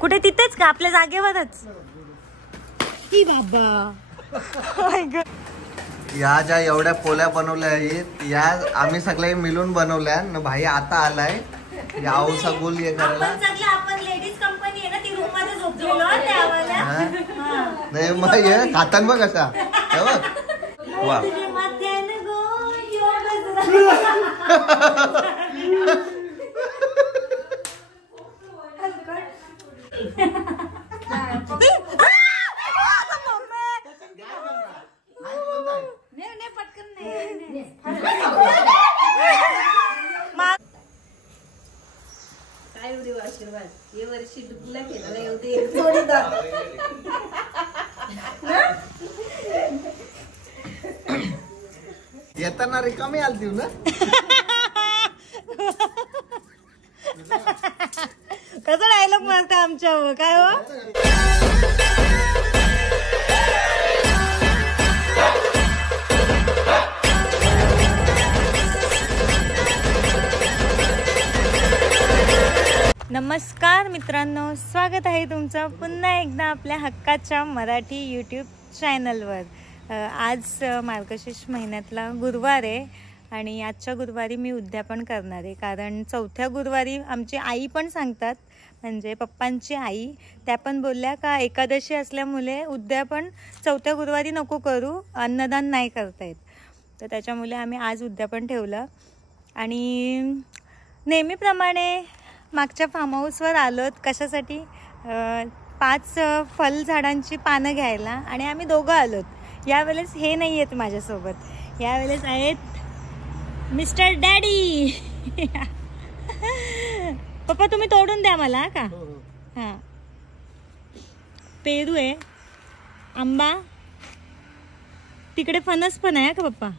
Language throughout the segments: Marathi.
कुठे तिथेच का आपल्या जागेवरच? ही बाबा या ज्या एवढ्या पोल्या बनवल्या आहेत या आम्ही सगळे मिळून बनवल्या न भाई आता आलाय यावसा गोल हे करायला. आपण लेडीज कंपनी आहे ना ती रूम मध्ये झोपलेलो त्यावेळेला. नाही मग हे खातान बघ कसा वा आशीर्वाद ये वर्षी डुबला केला एवढे येताना रिकामी आलती ना. कसं डायलॉग मारता आमच्या काय हो. नमस्कार मित्रांनो, स्वागत आहे तुमचं पुन्हा एकदा आपल्या हक्काच्या मराठी यूट्यूब चॅनलवर. आज मार्गशीर्ष महिन्यातला गुरुवार आहे आणि आजच्या गुरुवारी मी उद्यापन करणार आहे. कारण चौथ्या गुरुवारी आमची आई पण सांगतात, म्हणजे पप्पांची आई, त्या पण बोलल्या का एकादशी असल्यामुळे उद्यापन चौथ्या गुरुवारी नको करू, अन्नदान नाही करता येत. तर त्याच्यामुळे आम्ही आज उद्यापन ठेवलं आणि नेहमीप्रमाणे मागच्या फार्म हाऊसवर आलोत. कशासाठी? 5 फल झाडांची पानं घ्यायला आणि आम्ही दोघं आलोत. यावेळेस हे नाही आहेत माझ्यासोबत, यावेळेस आहेत मिस्टर डॅडी. पप्पा तुम्ही तोडून द्या मला का. हां, पेरू आहे, आंबा, तिकडे फणस पण आहे का पप्पा.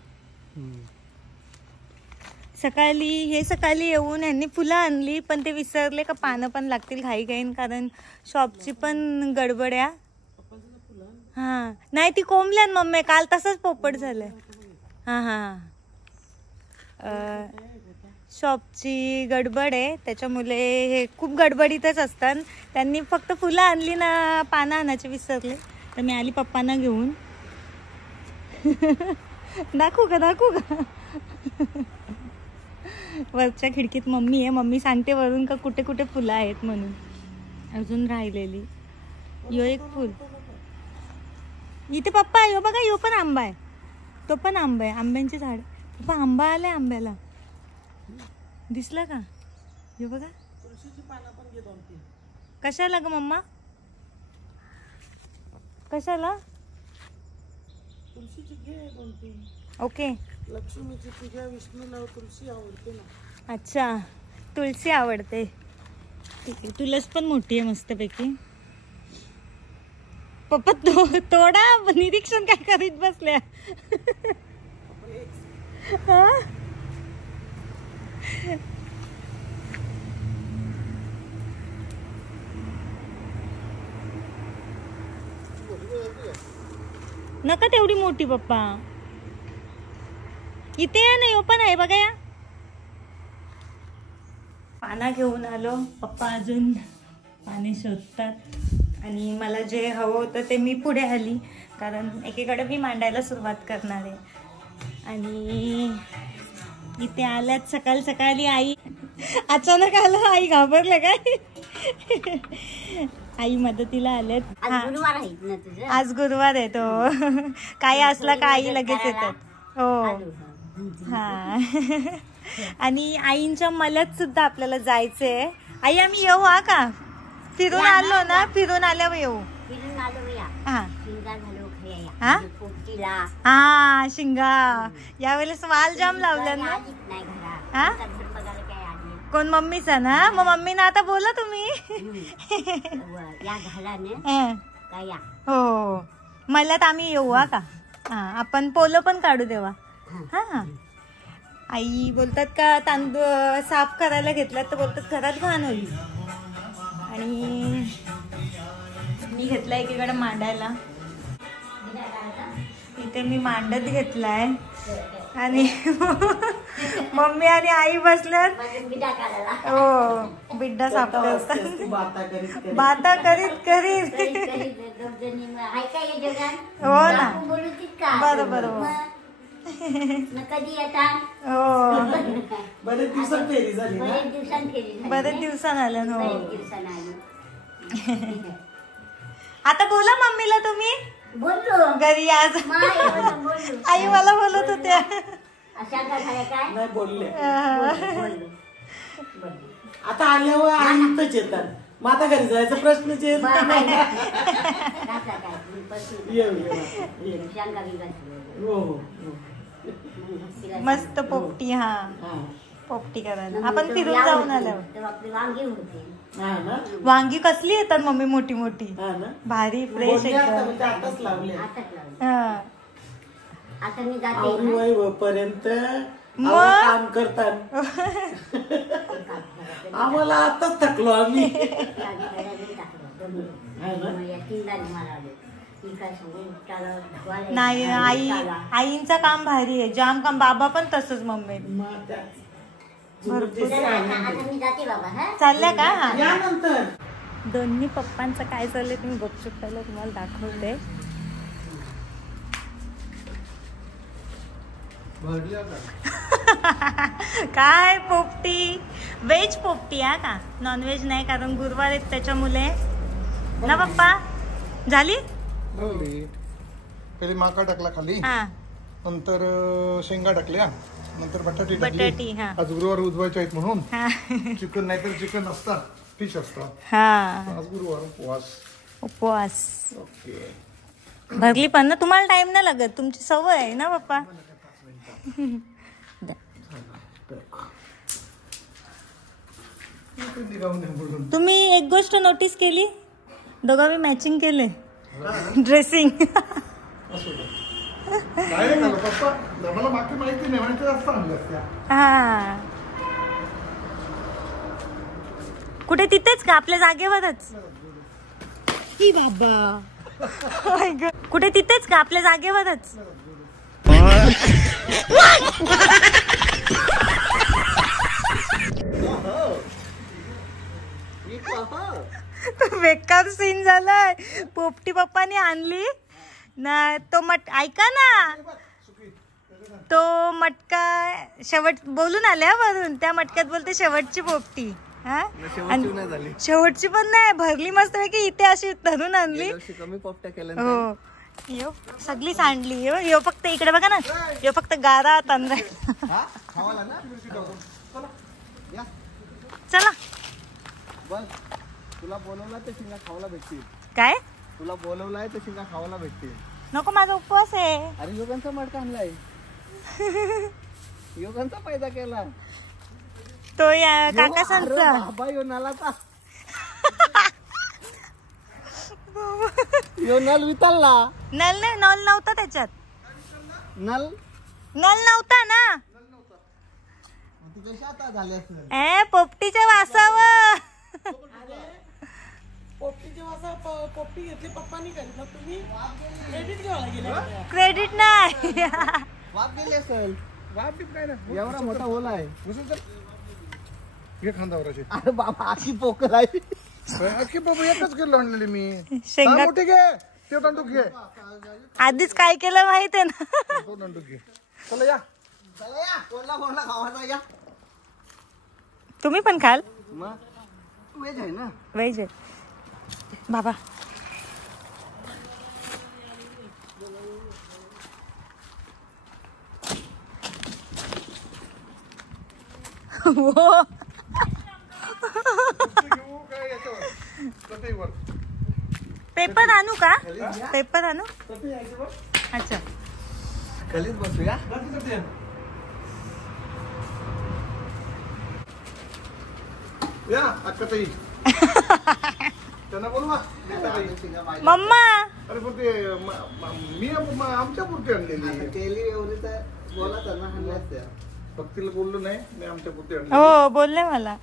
सकाळी येऊन यांनी फुलं आणली पण ते विसरले का पानं पण लागतील घाई घाईन, कारण शॉपची पण गडबड आहे. हां नाही ती कोंबल्यान मम्मी, काल तसंच पोपट झालं. हां हां शॉपची गडबड आहे त्याच्यामुळे हे खूप गडबडीतच असतात. त्यांनी फक्त फुलं आणली ना, पानं आणायचे विसरले, तर मी आली पप्पांना घेऊन. दाखवू का वरच्या खिडकीत मम्मी आहे, मम्मी सांगते वरून का कुठे कुठे फुलं आहेत म्हणून. अजून राहिलेली यो एक फुल इथे पप्पा, यो बघा, यो पण आंबा आहे, तो पण आंबा आहे, आंब्यांची झाड. पप्पा आंबा आलाय, आंब्याला दिसला का, यो बघा. कशाला ग मम्मा, कशाला. ओके, लक्ष्मीची पूजा विष्णूला तुळशी आवडते ना. अच्छा, तुळशी आवडते, ठीक आहे. तुळस पण मोठी आहे मस्तपैकी. पप्पा तोडा, निरीक्षण काय करीत बसल्या. नका तेवढी मोठी पप्पा, इथे या नाही, ओपन आहे बघा. या पाना घेऊन आलो, पप्पा अजून पाने शोधतात आणि मला जे हवं होतं ते मी पुढे आली, कारण एकीकडे मी मांडायला सुरुवात करणार आहे. आणि इथे आल्यात सकाळी आई अचानक आलं, आई घाबरलं काय. आई मदतीला आल्यात. आज गुरुवार आहे तो, काही असला का आई लगेच येतात. हो हा. आणि आईंच्या मल्यात सुद्धा आपल्याला जायचंय. आई आम्ही येऊ हा का, फिरून आलो ना, फिरून आल्यावर येऊ. हा हा शिंगा यावेळेस वाल जाम लावल्या ना. हा कोण, मम्मीचा ना. मग मम्मीना आता बोला तुम्ही. हो मल्यात आम्ही येऊ हा का. हा आपण पोलं पण काढू देवा. हा आई बोलतात का तांदूळ साफ करायला घेतलात तर बोलतात घरात घाण होईल. आणि मी घेतला एकीकडे मांडायला, इथे मी मांडत घेतलाय आणि मम्मी आणि आई बसल्यात. बिडा काढायला हो बिड्डा सापडतात बाता करीत करीत. हो ना बरं बरं. कधी येतात हो बरेच दिवसात फेरी झाली. बरेच दिवसांनी आलं. हो दिवसांनी आता बोला मम्मीला तुम्ही बोललो घरी आज. आई मला बोलत होत्या. अशा काय नाही बोलले. आता आल्यावर आईतच येतात. मग आता घरी जायचा प्रश्नच येत नाही. मस्त पोपटी. हा पोपटी करायला आपण फिरून जाऊन आल्यावर. वांगी होते. वांगी कसली येतात मम्मी मोठी मोठी भारी फ्रेश एकदम. आताच लावले. आता मी जाते पर्यंत मग काम करतात. आम्हाला आताच थकलो आम्ही. नाही आईंचं काम भारी आहे. जाम काम. बाबा पण तसंच मम्मी. चालल्या का यानंतर दोन्ही पप्पांचं काय चाललंय तुम्ही बघू शकता. तुम्हाला दाखवते. काय पोपटी व्हेज पोपटी हा का नॉनव्हेज नाही कारण गुरुवार आहेत त्याच्यामुळे ना पप्पा. झाली पहिले माका टाकला खाली हा नंतर शेंगा टाकल्या नंतर बटाटी बटाटी. हा आज गुरुवार उजवायचे आहेत म्हणून हा चिकन नाही तर चिकन असतात फिश असतात. हा आज गुरुवार उपवास. उपवास. ओके भरली पण ना तुम्हाला टाइम नाही लागत. तुमची सवय आहे ना पप्पा. तुम्ही एक गोष्ट नोटीस केली दोघांनी मॅचिंग केले ड्रेसिंग. पप्पा मला बाकी माहिती नाही म्हणजे जास्त आणले असत्या. हा कुठे तिथेच का आपल्या जागेवरच. ही बाबा कुठे तिथेच का आपल्या जागेवरच. बेकार सीन झालाय. पोपटी पप्पानी आणली ना तो ऐका ना तो मटका शेवट बोलून आल्या वरून त्या मटक्यात बोलते शेवटची पोपटी. हा शेवटची पण नाही भरली मस्त पैकी. इथे अशी धरून आणली. कमी पोपट्या केल्या. हो यो सगळी सांडली. यो फक्त इकडे बघा ना यो फक्त गारा तांदळा. चला तुला बोलवला तर शिंगा खावायला भेटतील. काय तुला बोलवलाय तर शिंगा खावायला भेटतील. नको माझा उपवास आहे. अरे योगांचा मडका आणलाय. योगांचा पैदा केला तो या काकासांचा. बाबा यो नलाचा यो नल वितळला. नल नाही नल नव्हता त्याच्यात. नल नव्हता ना. कशा आता झाले असेल. ए पोपटीच्या वासावर पोपटीची वासा पोपटी घेतली पप्पानी करी. मग तुम्ही क्रेडिट घ्यायला गेले. क्रेडिट नाही वाप गेली असेल. वाप काय ना एवढा मोठा होला आहे. घे खांदावराची. अरे बाबा अशी पोकल आहे. अख्खी बाबा एकच किलो आणलेली मी. शेंगा मोठी घे ते दंडूक घे. आधीच काय केलं माहित आहे ना. तो दंडूक घे. चला या चला या कोणला खावायचा या. तुम्ही पण खाल. मग वेज आहे ना. वेज आहे बाबा. हो पेपर आणू का. पेपर आणू. अच्छा खालीच बसूया. या अक्का ताई त्यांना बोलवा. मम्मा अरे पण ते मी आमच्या पुरती आणलेली. केली एवढी तर बोला त्यांना आणल्या असत्या. भक्तीला बोललो नाही मी आमच्या पुरती आणली. हो बोलले मला.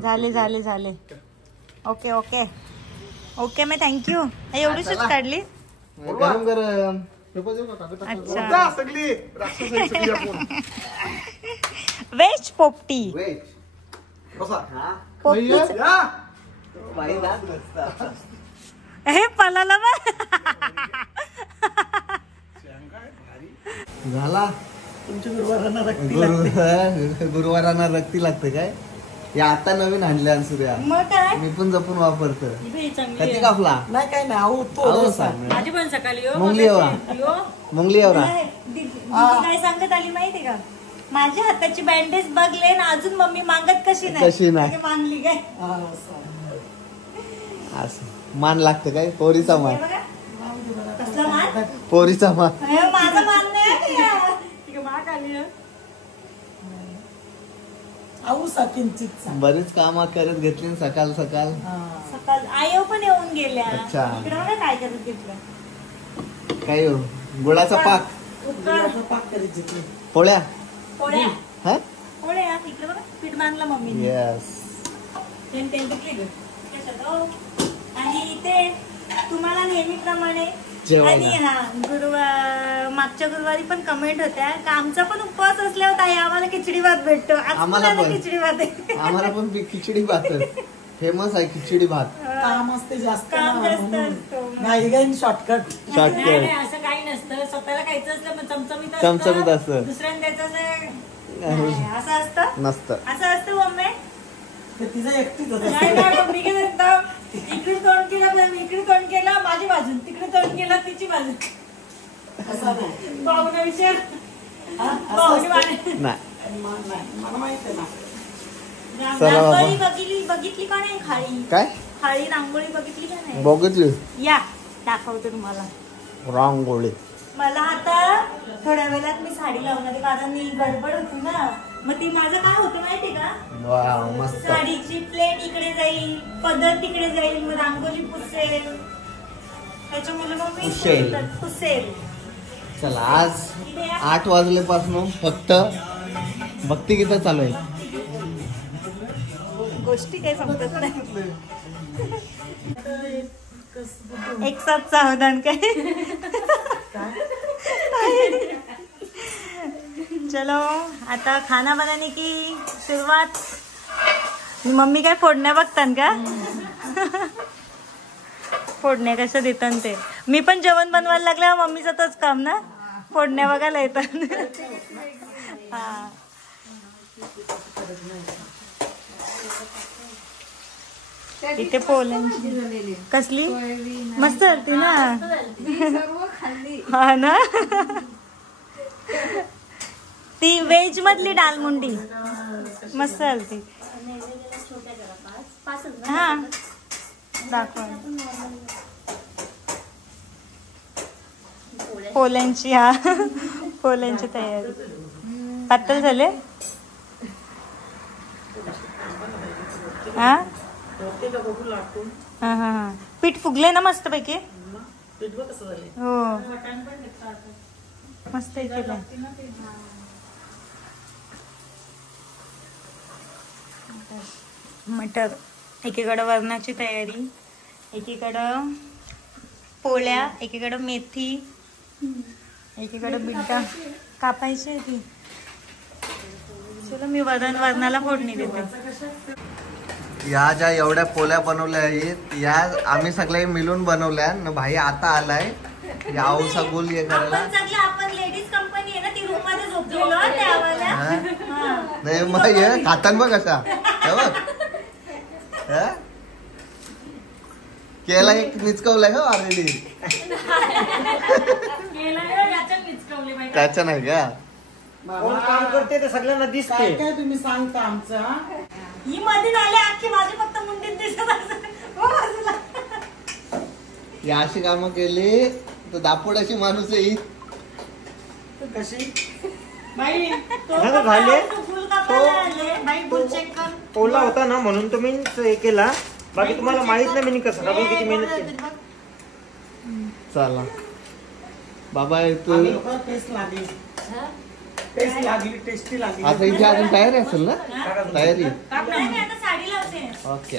झाले ओके ओके ओके मी थँक्यू. एवढीच काढली. गरम गरम अच्छा. जा, सगळी राक्षस आहे सगळी आपण. व्हेज पोपटी. बसा. पोपटीच. या. हे पलाला बघ. झाला तुमच्या गुरुवारांना रक्ती गुरुवारांना रक्ती लागते काय? या आता नवीन आणले सूर्या, मग काय मी पण जपून वापरतो. ही चांगली कधी आहे. कापला? नाही काय नाही अहो आहो थोडंसं. सांग. माझी पण सकाळी हो, मुंगली एवढा. मगाशी. हो. मुंगली एवढा. नाही, दीदी काय सांगत आली माहिती का? माझ्या हाताची बँडेज बघले ना अजून मम्मी मागत कशी नाही. कशी नाही. म्हणजे मागली काय? हा, असं. असं मान लागतं काय? पोरीचा मान. हे बघा. कसला मान? पोरीचा मान. हे माझा मान नाही आहे. ठीक आहे, माग आली हं. अहो किंचित बरीच काम करत घेतली ना सकाळ सकाळ. सकाळ आयो पण येऊन गेल्या. अच्छा. इकडे बघा काय करत घेतलं. काय हो? गुळाचा पाक, पाक करायची ती. पोळ्या. पोळ्या हा पोळ्या इकडे बघा पीठ बांधलं मम्मीने. येस. तेल टाकली गं. कशात? हो. आणि इथे तुम्हाला नेहमीप्रमाणे जेवायला. आणि हा मागच्या गुरुवारी पण कमेंट होत्या का आमचा पण उपवास असल्यावर ताई आम्हाला खिचडी भात भेटतो. आज आम्हाला पुन्हा पण. खिचडी भात आहे. आम्हाला पण खिचडी भात फेमस आहे. खिचडी भात. काम असते जास्त काम ना, जास्त म्हणून. असतो. नाही काही शॉर्टकट. नाही, शॉर्टकट. नाही, असं काही नसतं. स्वतःला खायचं असलं मग चमचमीत चमचमीत असतं. दुसऱ्याला द्यायचं नाही, असं असतं. नसतं. असं असतं मम्मी. ते तिचं एकटीच होतं. नाही नाही मम्मी काय म्हणतं, इकडे तोंड केलं मी इकडे तोंड केलं माझी बाजू, तिकडे तोंड केलं तिची बाजू. असं नाही. भाऊना विचार. हा, असं भाऊनी असतं. नाही. मला माहिती आहे ना. चला बाबा. रांगोळी बघितली का नाही? खाली काय खाली रांगोळी बघितली का नाही? बघितली? या दाखवते तुम्हाला. रांगोळी. मला आता थोड्या वेळात मी साडी लावणार आहे कारण मी गडबड होती ना. मग ती माझं काय होतं माहितीये का? वाव मस्त. साडीची प्लेट इकडे जाईल, पदर तिकडे जाईल, मग रांगोळी पुसेल. त्याच्यामुळे मग मी पुसेल. पुसेल. चला आज 8 वाजल्यापासून फक्त भक्तिगीतं चालू आहे. गोष्टी काही समजत नाही. एक साथ सावधान काय. चलो आता खाना बनाने की सुरुवात. मम्मी काय फोडण्या बघतात का? फोडण्या कशा देतात ते. मी पण जेवण बनवायला लागल्यावर मम्मीचं तोच काम ना, फोडण्या बघायला येतात. हा इथे पोलंची कसली मस्त होती ना. हा ना. ती व्हेज मधली डालमुंडी मस्त होती. हा दाखवा. पोलंची. हा पोलंची तयारी. पातळ झाले. हा हा हा पीठ फुगले ना मस्त पैकी. हो मस्त केलं. मटर एकीकडं वरणाची तयारी, एकीकडं पोळ्या, एकीकडं मेथी, एकीकडं बिड्डा कापायची आहे ती. चलो मी वरणाला फोडणी देते. या ज्या एवढ्या पोळ्या बनवल्या आहेत या आम्ही सगळे मिळून बनवल्या न. भाई आता आलाय या औसा गोल हे करायला. आपण लेडीज कंपनी आहे ना, ती रूम मध्ये झोपलेलो त्यावेळेला. नाही मग हे खातान बघ कसा केला एक निचकवलाय हो ऑलरेडी. त्याच्या नाही का कोण काम करते ते सगळ्यांना दिसते. काय काय तुम्ही सांगता आमचा. ही मध्ये आले अख्खी माझी फक्त मुंडीत दिसत असेल. हो बाजूला. या अशी कामं केली तर दापोडाची माणूस येईल. कशी बाई झालं झाले. फुल कापायला आले. बाई फुल चेक कर. ओला होता ना म्हणून तुम्ही हे केला. बाकी तुम्हाला माहित नाही मी कसं आपण किती मेहनत केली. चला बाबा तू आम्ही लोकं टेस्ट लागली. टेस्ट लागली, टेस्टी लागली. आता इथे अजून तयारी असेल ना. तयारी नाही मी आता साडी लावते. ओके.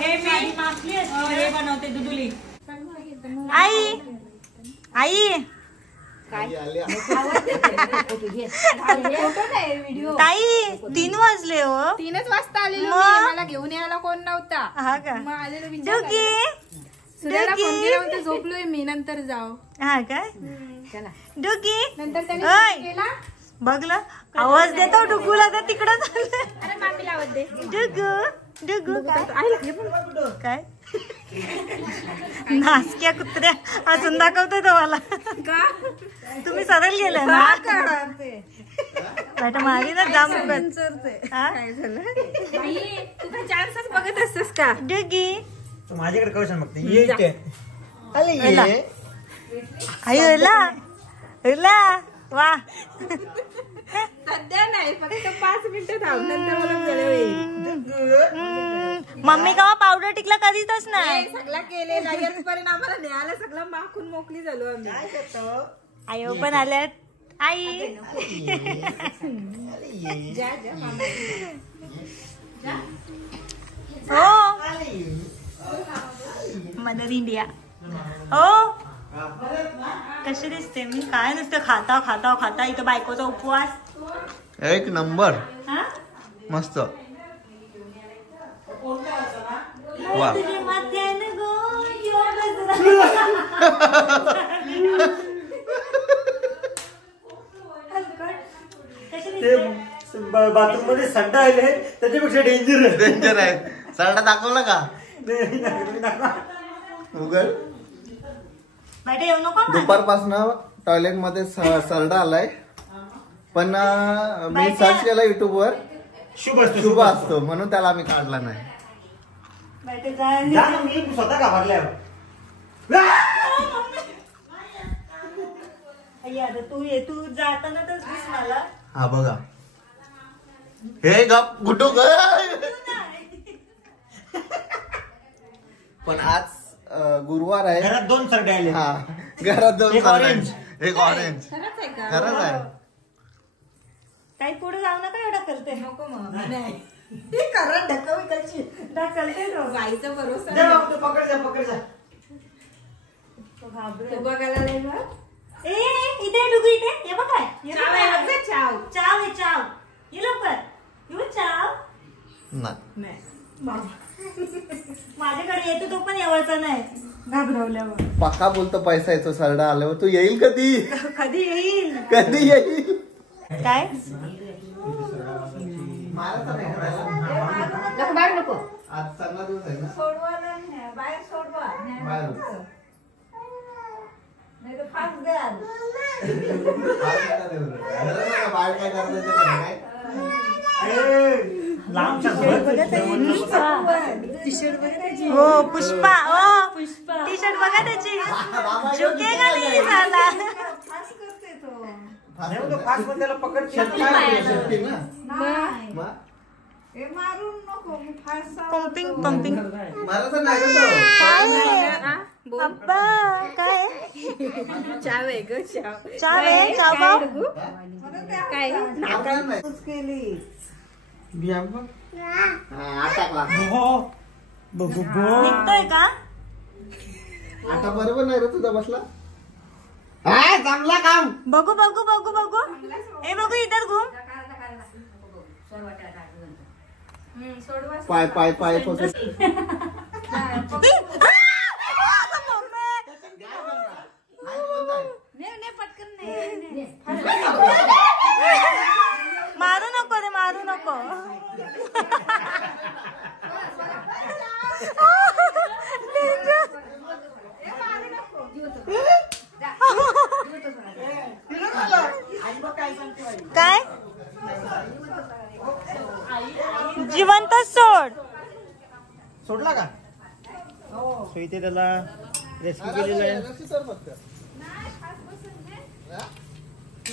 हे मी माफली असते हे बनवते दुधुली. आई आई ताई 3 वाजले हो. 3च वाजता आलेलो मी. मला घेऊन यायला कोण नव्हता. हा का? मग आलेलो डुगी सूर्याला फोन केला होता, झोपलोय मी, नंतर जाऊ. हा काय? चला. डुगी नंतर त्याने ओय. फोन केला. बघलं आवाज देतो डुगूला तर तिकडं चाललं. अरे मामीला आवाज दे. डुगू डुगू काय नासक्या कुत्र्या अजून दाखवतोय तुम्हाला. तुम्ही सरळ गेलाय ना बेटा मारी ना जाम काय झालं? तू काय चान्सच बघत असतोस का? डुगी तू माझ्याकडे कळशन बघते ये इथे. वा सध्या नाही, फक्त 5 मिनिटं थांब, नंतर मला बरं होईल. मम्मी का पावडर टिकला कधीच नाही. सगळा केलेला याचपर्यंत आम्हाला न्यायला सगळं माखून मोकली झालो आम्ही. आयो पण आल्यात. आई हो मदर इंडिया हो. कशी दिसते मी? काय नुसतं खाता खाता खाता. इथं बायकोचा उपवास. एक नंबर. हा? मस्त. वा तुझे माथ्यान गो बाथरूम मध्ये संडा आले त्याच्यापेक्षा डेंजर आहे. सरडा दाखवला का? उघड. बेटा येऊ नको. दुपारपासून टॉयलेट मध्ये सरडा आलाय, पण मी सर्च केला युट्यूब वर शुभ असतो म्हणून त्याला आम्ही काढला नाही. मी स्वतः घाबरल्या. तू जाताना तर दिस मला. हा बघा हे गप गुटू ग. पण आज गुरुवार आहे. घरात 2 सरडे आले. हा घरात 2 एक ऑरेंज. एक ऑरेंज. खरंच आहे का? खरंच आहे. काही पुढे जाऊ नका एवढा करते. नको मग. नाही करत ढकलते बाईचा भरोसा जा नाही. बाबा, तू पकड जा पकड जा. तू बघायला नाही बघ. ए इथे डुगू इथे हे बघ काय. हे बघ चाव काय. आहे बघ, चाव. चाव आहे चाव. ये लवकर येऊ चाव. नाही माझ्याकडे येतो तो पण एवढचा नाही. घाबरवल्यावर पक्का बोलतो पैसा येतो सरडा आल्यावर. तू येईल कधी? कधी येईल. कधी येईल? काय नको बाहेर नको. आज चांगला दिवस आहे ना. बाहेर सोडवा. बाहेर. नाही तर फास द्याल. बाहेर काय करायचं काय? हो पुष्पा. हो टी शर्ट बघा त्याची. झुकेगा नाही झाला. फास्ट मध्ये त्याला पकड. मारून नको. Pumping pumping. मला तर नाही अब्बा काय चाव आहे ग, चाव. चाव आहे. चाव भाऊ. काय निघतोय का? आता बरोबर नाही रे तुझा बसला. हा जमला काम. बघू बघू बघू बघू. हे बघू इधर घुम. पाय पाय पाय पकड. मारू नको रे मारू नको. काय जिवंत सोड. सोडला का? सो इथे त्याला रेस्क्यू केलेलं आहे.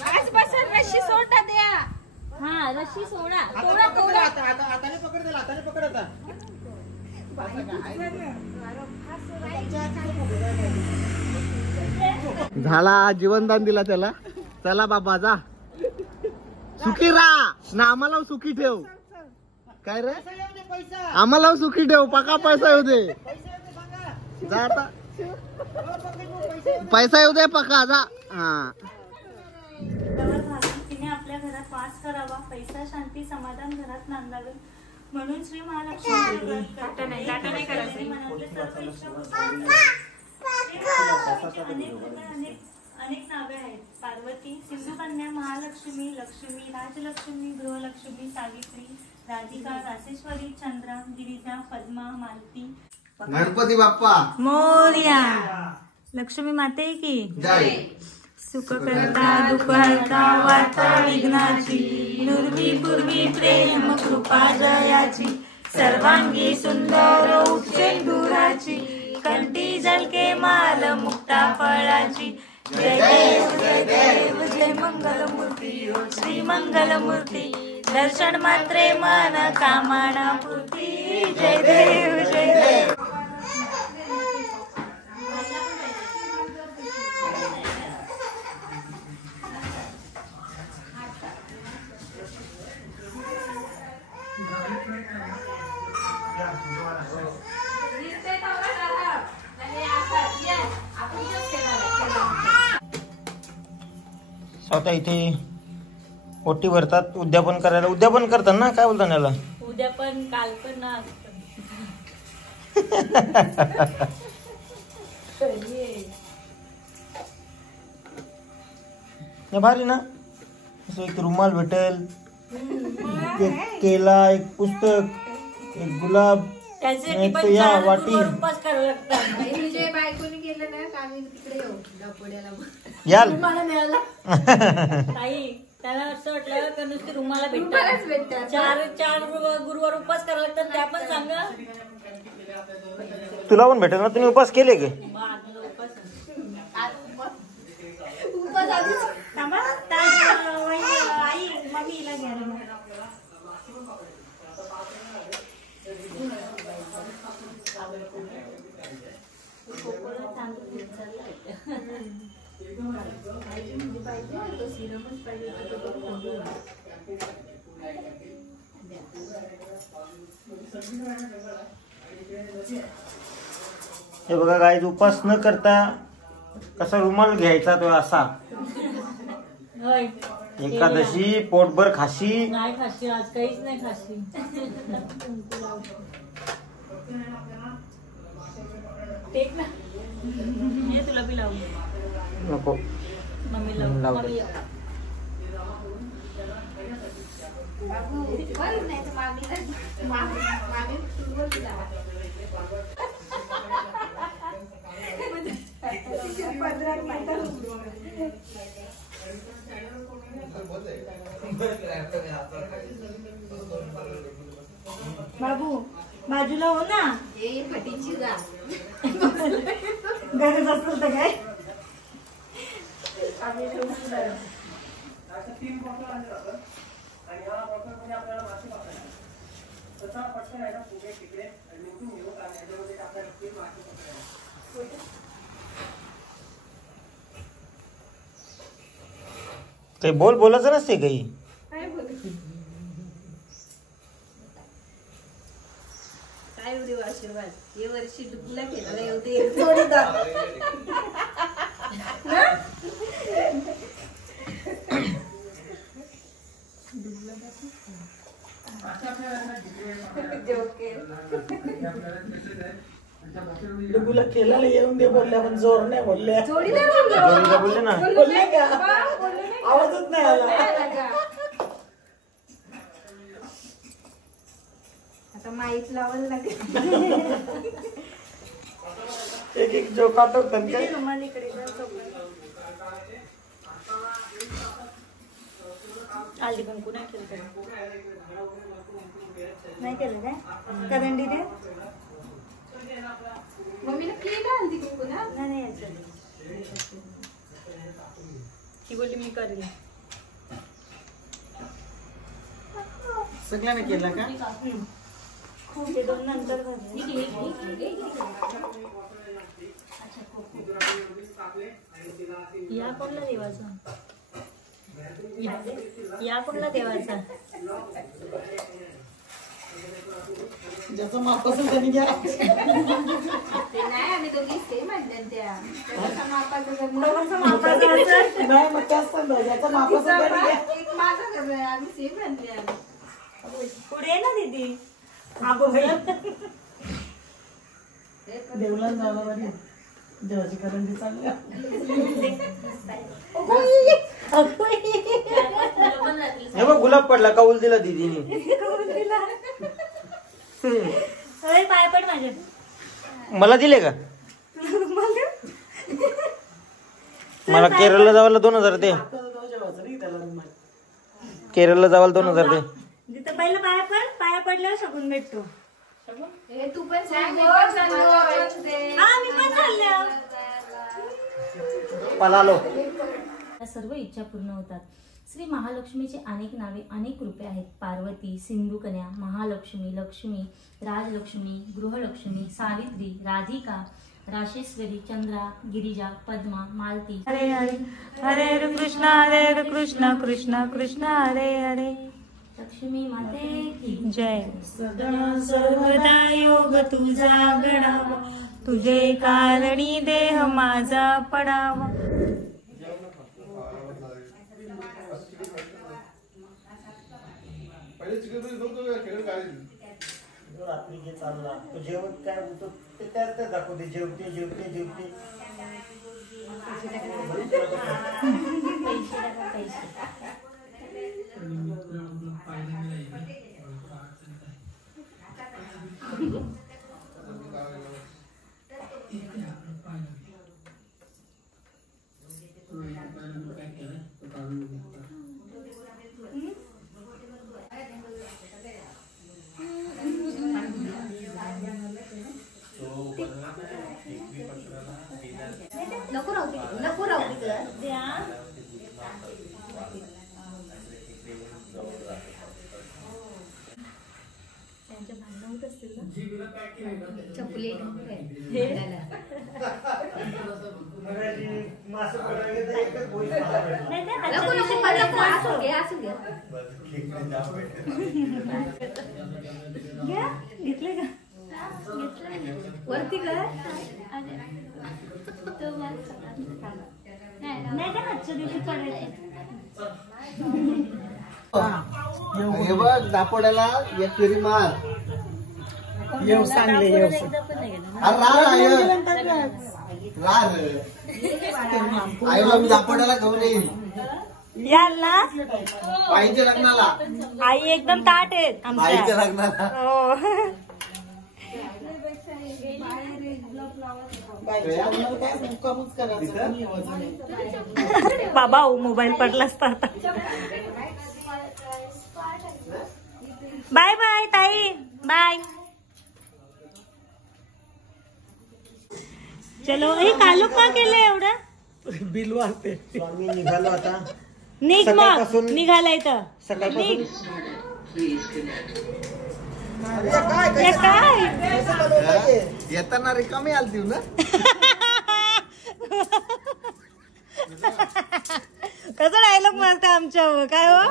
आजपासून रशी सोडा द्या. हा रशी सोडा. हाताने पकड त्याला. हाताने पकड आता. झाला जीवनदान दिला त्याला. चला बाबा जा. सुखी राहा ना. आम्हाला सुखी ठेव. काय रे आम्हाला सुखी ठेव. पक्का पैसा येऊ दे. जा आता. पैसा येऊ दे पक्का जा. हा करावा, पैसा शांती समाधान घरात नांदावे म्हणून श्री महालक्ष्मी व्रत मनातले सर्व इच्छा पूर्ण अनेक नावे आहेत. पार्वती, सिंधुकन्या, महालक्ष्मी, लक्ष्मी, राजलक्ष्मी, गृहलक्ष्मी, सावित्री, राधिका, रासेश्वरी, चंद्रा, गिरिजा, पद्मा, मालती. गणपती बाप्पा मोरया. लक्ष्मी माते की जय. सुख करता दुःख हरता वार्ता विघ्नाची, नुर्वी पूर्वी प्रेम कृपा जयाची, सर्वांगी सुंदर उच्चेंदुराची, कंठी झलके माल मुक्ता फळाची. जय देव जय मंगलमूर्ती श्री मंगलमूर्ती, दर्शन मात्रे मन कामना पूर्ती. जय देव जय देव. स्वतः इथे ओटी भरतात उद्यापन करायला. उद्यापन करतात ना, काय बोलतात याला? उद्यापन कालपण भारी ना. असं एक रुमाल भेटेल, एक केला, एक पुस्तक, एक गुलाब, त्यासाठी पण या चार वाटी उपास करावे लागतात. विजय बायकोनी केलं ना का आम्ही तिकडे येऊ दापोड्याला. याल. रुमाला मिळाला ताई, त्याला असं वाटलं का नुसती रुमाला रुमालाच भेटतात. भेटतात. चार गुरुवार उपास करावे लागतात. त्या पण सांगा. तुला पण भेटेल ना. तुम्ही उपास केले का? मग आजचा उपास उपास आधीच थांबा, आई मम्मीला घ्यायला. हे बघा गाईज, उपास न करता कसा रुमाल घ्यायचा तो असा. होय. एकादशी पोटभर खाशी. नाही खाशी आज, काहीच नाही खाशी. टेक ना, हे तुला बी लावू. नको. मम्मी लावू. लावू. मम्मी बरं नाही तर मामी सुरुवात झाला. बाबू बाजूला हो ना. हे फटीची जा गरज असेल तर काय. काही बोलायचं नसते काही. काय एवढे आशीर्वाद. हे वर्षी डुबला केला एवढे जोडीदार. डुबूला केला येऊन दे बोलल्या, पण जोर नाही बोलल्या. जोडीदार बोलले ना. बोलले का? आवाजच नाही आला. आता माईक लावायला लागेल. एक एक जो काटवतात काय. रुमाल इकडे हल्ली कुंकू नाही केलं. नाही केलं काय. करंडी दे. मम्मीला केलं हल्दी कुंकू ना. नाही यायचं. ती बोलली मी करेल. सगळ्यांना केला का? ते दोन नंतर भरले. या कोणला देवाचा? या कोणला देवाचा? ज्याचं माप असेल त्यांनी घ्या. नाही आम्ही दोघी सेम आणल्या त्या मापाचं नाही मग त्याच सांगा ज्याचं माप असेल त्यांनी घ्या. एक माझं घर आम्ही सेम आणल्या. पुढे ना दीदी. देवला जाणार आणि देवाची करंजी चालल्या. हे बघ गुलाब पडला, कौल दिला दीदीने. पाय पड माझ्या. मला दिले का? मला केरळला जायला 2000 दे. केरळला जायला 2000 दे. तिथं पहिलं पाया पडल्यावर शकून भेटतो. तू पण सांग. हा मी पण चालले. पलालो. सर्व इच्छा पूर्ण होतात. श्री महालक्ष्मीचे अनेक नावे, अनेक रूपे आहेत. पार्वती, सिंधुकन्या, महालक्ष्मी, लक्ष्मी, राजलक्ष्मी, गृहलक्ष्मी, सावित्री, राधिका, राशेश्वरी, चंद्रा, गिरिजा, पद्मा, मालती. हरे हरे हरे कृष्ण कृष्ण कृष्ण हरे हरे. लक्ष्मी माते की जय. सदा सर्वदा योग तुझा गणावा, तुझे कारणी देह माझा पडावा. रात्री जे चालला तो जेवण काय होतं ते त्यात दाखवते. जेवते जेवते जेवते. नको राहू त्यांच्या भांडण होत असतील ना. चपले घेतले का? वरती कर. नाही का आजच्या दिवशी पडायचं. हे बघ दापोड्याला एक फेरी मार. येऊ सांगले येऊ आईला मी दापोड्याला घेऊन येईल. याल ना आईच्या लग्नाला. आई एकदम ताट आहेत आईच्या आमच्या. लग्नाला. हो. काय मुक्कामच करायचं. बाबा मोबाईल पडला असता आता. बाय बाय ताई. बाय. चलो. हे कालू का केलं एवढं? बिल वाढते. स्वामी निघालो आता. निघ मग. सकाळपासून- निघालाय तर सकाळपासून हे काय? येताना रिकामी आलती ना. कसं डायलॉग मारता आमच्यावर काय हो?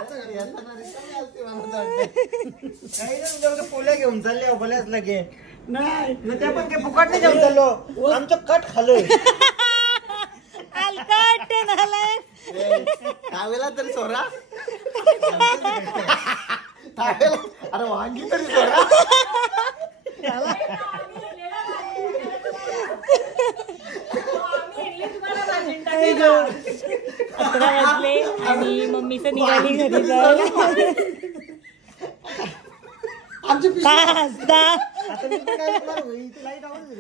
काही नाही पोल्या घेऊन चालले भल्याच लगे. नाही मग त्या पण काही फुकट नाही घेऊन चाललो. आमचं कट खालोय. अलकट नालायक. तावेला तरी सोरा. तावेला अरे वांगी तरी सोरा. 11 वाजले आणि मम्मीचं निघाली घरी जायला. काय हसता?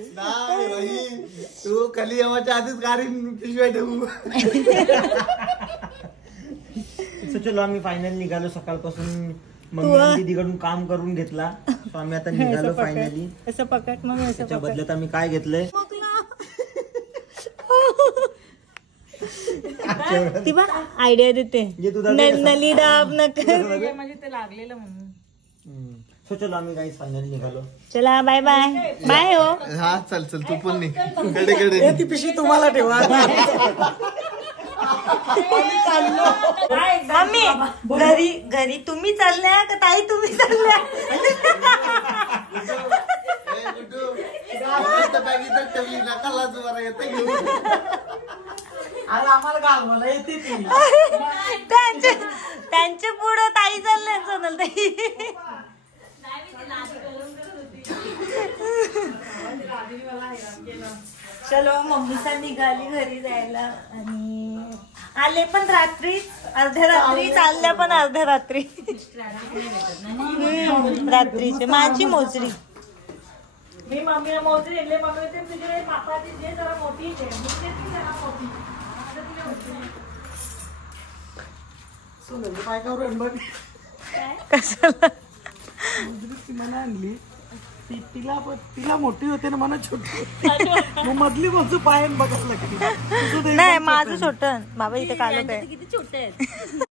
नाही भाई तू खाली येवाच्या आधीच गाडी पिशव्या ठेवू. चलो आम्ही फायनल निघालो सकाळपासून. मम्मी दीदीकडून काम करून घेतला. सो आम्ही आता निघालो फायनली. असं पकड मग असं त्याच्या बदल्यात आम्ही काय घेतलंय ती बा आयडिया देते. जे तुझा नली डाब नक. म्हणजे ते लागलेलं म्हणून. सो चलो आम्ही काही फायनल निघालो. चला बाय बाय. बाय हो. हा चल चल तू पण नाही कडे कडे. ती पिशवी तुम्हाला ठेवा. मम्मी घरी तुम्ही चालल्या का ताई तुम्ही चालल्या? बॅग इथं ठेवली नका लाज बरं येते घेऊन. अरे आम्हाला घालवायला येते ती. त्यांचे पुढं ताई चालले सोनल ताई. चलो मम्मीचा निघाली घरी जायला आणि आले पण रात्री अर्ध्या रात्री चालल्या पण अर्ध्या रात्री. रात्रीचे माझी मोजरी मी मम्मीला मोजरी आणले. मम्मी ते तिकडे मापाची जे जरा मोठी आहे जरा मोठी सोनली बायकावर बघ कशाला ती मला आणली. तिला मोठी होते ना मला छोटी होती. मग मधली बाजू पायन बघायला लागली. नाही माझं छोट बाबा इथे कालो काय किती छोटे आहेत.